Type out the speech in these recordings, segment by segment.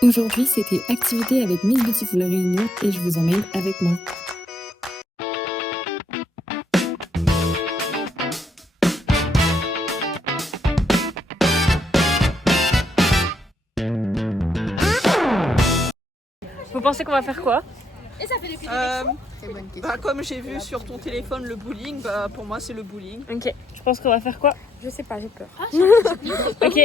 Aujourd'hui, c'était activité avec Miss Beautiful Réunion et je vous emmène avec moi. Vous pensez qu'on va faire quoi? Comme j'ai vu sur ton téléphone le bowling, pour moi c'est le bowling. Ok, je pense qu'on va faire quoi? Je sais pas, j'ai peur. Ok,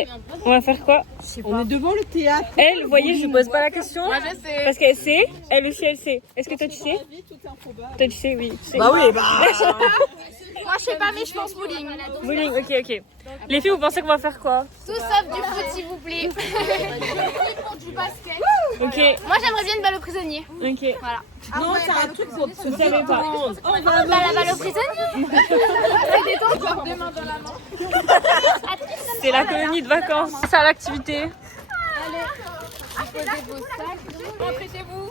on va faire quoi? On est devant le théâtre. Elle, vous voyez, je lui pose pas la question. Moi, je sais. Parce qu'elle sait, elle aussi elle sait. Est-ce que toi tu sais? Toi tu sais, oui. Tu sais. Bah oui, Moi, je sais pas, mais je pense bowling. Bowling, ok. Les filles, vous pensez qu'on va faire quoi? Tout sauf du foot, s'il vous plaît. Du basket. Ok, Moi, j'aimerais bien une balle au prisonnier. ok. Voilà. non, c'est un truc pour Vous savez pas. Bah, la balle au prisonnier. C'est des temps, deux mains dans la main. C'est la colonie de vacances. C'est ça l'activité. Posez vos sacs. Rentrez chez vous.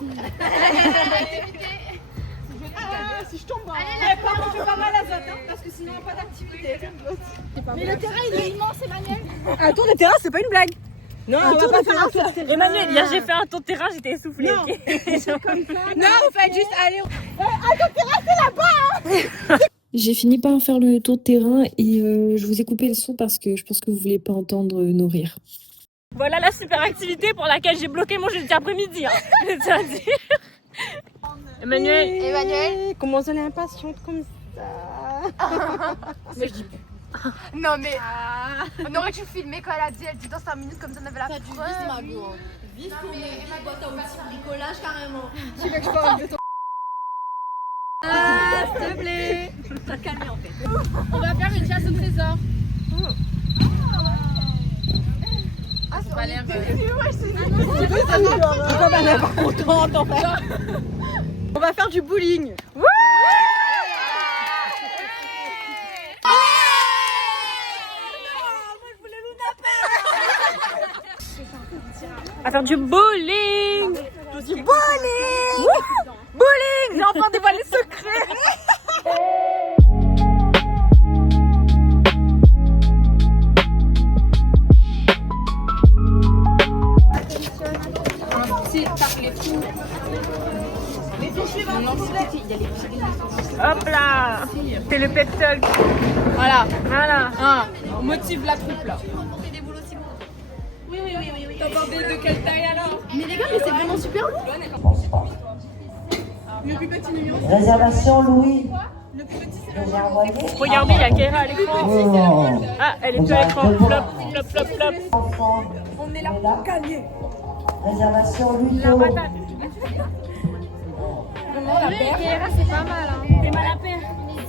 Si je tombe, Allez, par contre, je fais pas mal à Zot, parce que sinon, pas d'activité. mais le terrain, il est immense, Emmanuel. Un tour de terrain, c'est pas une blague. Non, on va pas faire un tour de terrain. Emmanuel, hier j'ai fait un tour de terrain, j'étais essoufflée. Non. ok. Non, vous faites juste aller. J'ai fini par faire le tour de terrain et je vous ai coupé le son parce que je pense que vous voulez pas entendre nos rires. Voilà la super activité pour laquelle j'ai bloqué mon jeudi après-midi. Je tiens à dire. Emmanuel, Comment on est impatiente comme ça? Mais je dis non, mais on aurait dû filmer quand elle dit dans 5 minutes comme ça on avait la preuve. Vive pour mes boîtes à outils bricolage carrément. Tu veux que je parle de ton... S'il te plaît. Ça te calme en fait. On va faire une chasse au trésor. Ah, c'est pas l'air. Elle est pas contente en fait. On va faire du bowling. à faire du bowling. Du bowling. Bowling. J'ai enfin dévoilé le secret. Hop là. C'est le pep talk. Voilà. Voilà. On motive la troupe là. T'entendais de quelle taille alors? Mais les gars, mais c'est vraiment super lourd. Réservation Louis. Déjà envoyé. Regardez, il y a Kéra à l'écran. Oh. Ah, elle est plus à l'écran. Flop, flop, flop, flop. Enfant. On est là pour gagner. Réservation Louis. La patate. Kéra, c'est pas mal. Hein. C'est mal à faire.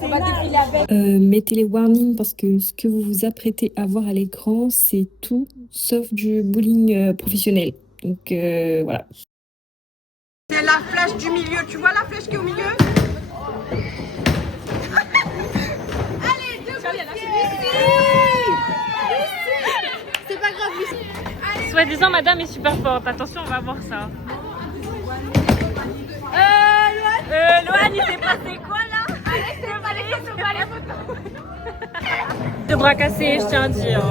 On va défiler avec. Mettez les warnings parce que ce que vous vous apprêtez à voir à l'écran, c'est tout sauf du bowling professionnel. Donc voilà. C'est la flèche du milieu. Tu vois la flèche qui est au milieu? C'est pas grave, Lucie. Soi-disant, madame est super forte. Attention, on va voir ça. Loane, il s'est passé quoi là? C'est pas les photos. De bras cassés, je tiens à dire.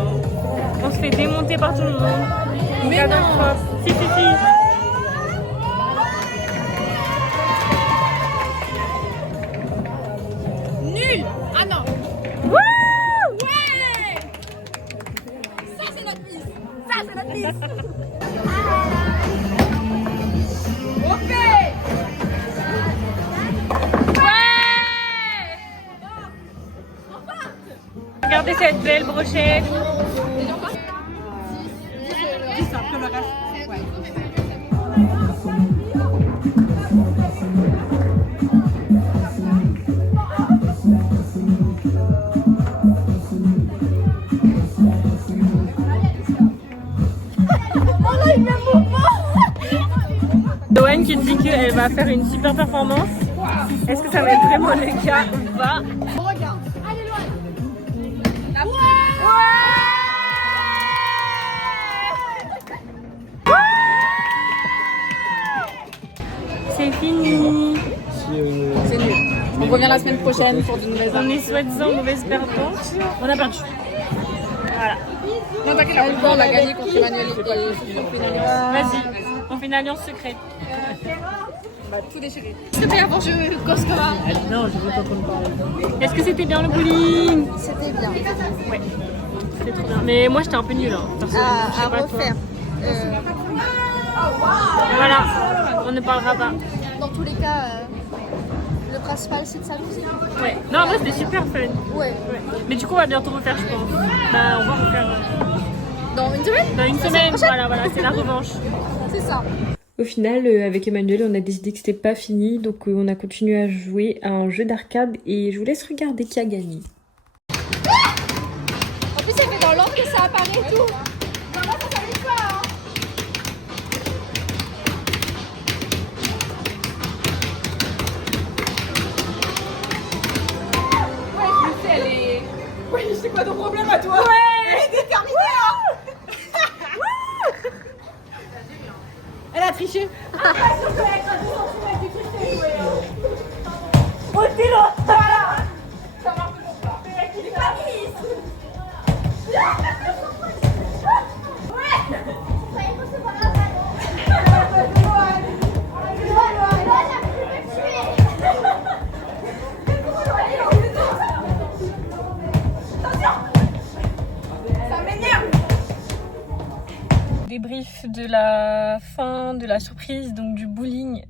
On se fait démonter par tout le monde. Une catastrophe. Si. Nul. Ah non. Wouh! Ouais. Ça, c'est notre mise. Ça, c'est notre mise. Ok. Regardez cette belle brochette. Loane qui dit qu'elle va faire une super performance. Est-ce que ça va être vraiment le cas ou pas? Regarde. Allez, Loane. La C'est fini. C'est nul. On revient la semaine prochaine pour de nouvelles On est soi-disant mauvaise perdante. On a perdu. Voilà. Non, t'inquiète, on a gagné contre Emmanuel et Vas-y. fait une alliance secrète. On va tout déchirer. S'il te plaît, avant je gosse comme ça. Non, je veux t'entendre parler. Est-ce que c'était bien le bowling? C'était bien. Ouais, c'était trop bien. Mais moi j'étais un peu nulle. Hein, personnellement. Je sais À pas, toi. refaire. Voilà, on ne parlera pas. Dans tous les cas, le principal c'est de s'amuser. Ouais. Non, en vrai c'était super fun. Ouais. Mais du coup on va bientôt refaire, je pense. Bah on va refaire Dans une semaine? dans une semaine. Voilà, c'est la revanche. C'est ça. Au final, avec Emmanuel, on a décidé que c'était pas fini, donc on a continué à jouer à un jeu d'arcade et je vous laisse regarder qui a gagné. En plus, c'est fait dans l'ordre que ça apparaît et tout. Maman, ça s'amuse pas, hein. Oui, c'est quoi ton problème à toi? Ouais. Elle est déterminée, hein. Elle a triché. Débrief de la fin de la surprise, donc du bowling.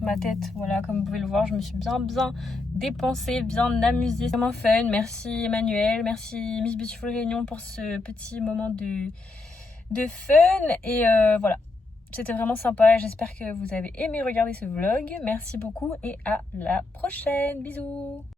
Ma tête, voilà, comme vous pouvez le voir, je me suis bien dépensée, bien amusée. Vraiment fun. Merci Emmanuel, merci Miss Beautiful Réunion pour ce petit moment de fun. Et voilà, c'était vraiment sympa. J'espère que vous avez aimé regarder ce vlog. Merci beaucoup et à la prochaine. Bisous.